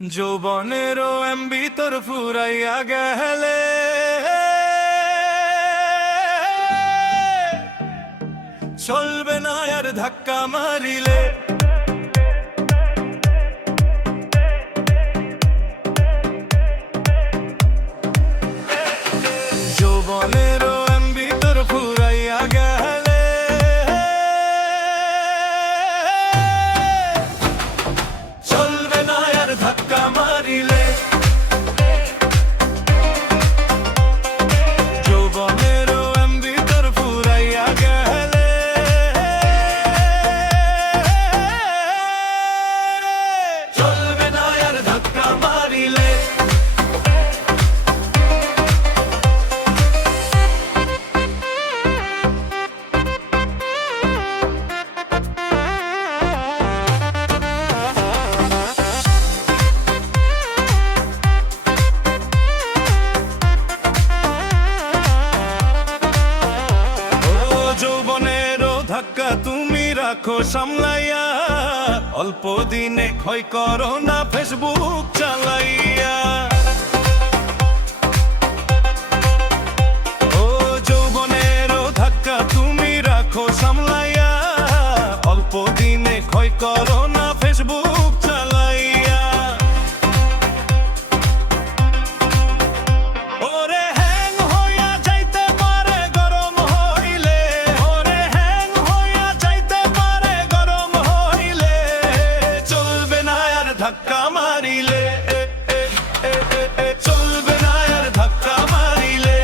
যৌবনেরও MB তোর ফুরাইয়া গেলে চলবে না আর ধাক্কা মারিলে। যৌবনেরও এমবি তোর ফুরাইয়া গেলে চলবে না আর ধাক্কা মারিলে। যৌবনেরও এমবি তোর ফুরাইয়া গেলে চলবে না আর ধাক্কা মারিলে। যৌবনেরও ধাক্কা তুমি রাখো সামলাইয়া, অল্প দিনে ক্ষয় করো না ফেসবুক চালাইয়া। ও যৌবনেরও ধাক্কা তুমি রাখো সামলাইয়া, অল্প দিনে ক্ষয় করো না ফেসবুক চালাইয়া। ওরে হ্যাং হইয়া যাইতে পারে গরম হইলে, ওরে হ্যাং হইয়া যাইতে পারে গরম হইলে চলবে না আর ধাক্কা মারিলে। চলবে না আর ধাক্কা মারিলে।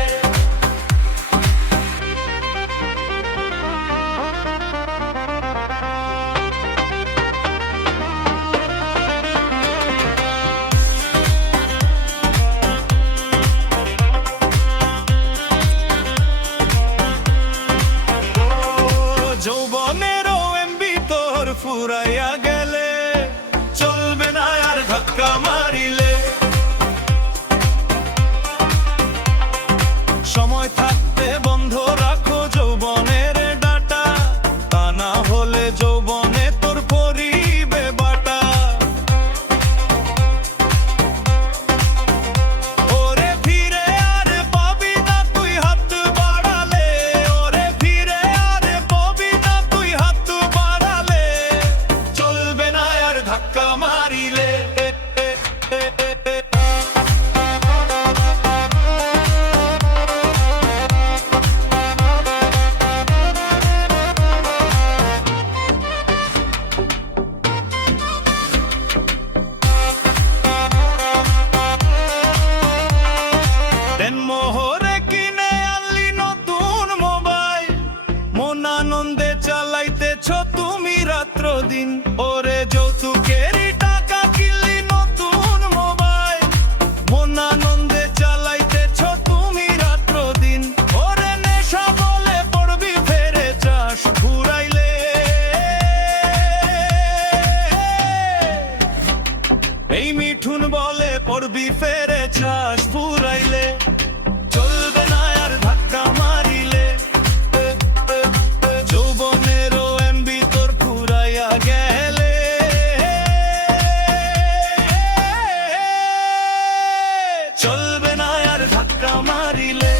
যৌবনেরও এমবি তোর ফুরাইয়া গেলে চলবে না আর ধাক্কা মারিলে। সময় থাকতে বন্ধ রাখো যৌবনের ডাটা, তা না হলে যৌবনে তোর পরিবে বাটা। ওরে ফিরে আর পাবি না তুই হাত বাড়ালে, ওরে ফিরে আর পাবি না তুই হাত বাড়ালে চলবে না আর ধাক্কা মারিলে। মোহরে কিনে আনলি নতুন মোবাইল, মন আনন্দে চালাইতেছ তুমি রাত্র দিন। ওরে যৌতুকেরই টাকা কিনলি নতুন মোবাইল, মন আনন্দে চালাইতেছ তুমি রাত্র দিন। ওরে নেশা বলে পড়বি ফেরে চাষ ফুরাইলে। এই মিঠুন বলে পড়বি ফেরে চাষ ফুরাইলে চলবে না আর ধাক্কা মারিলে। যৌবনেরও এমবি তোর ফুরাইয়া গেলে চলবে না আর ধাক্কা মারিলে।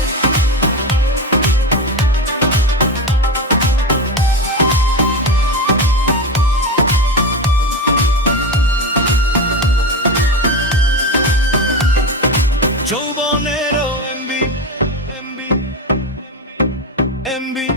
যৌবনেরও এমবি এমবি এমবি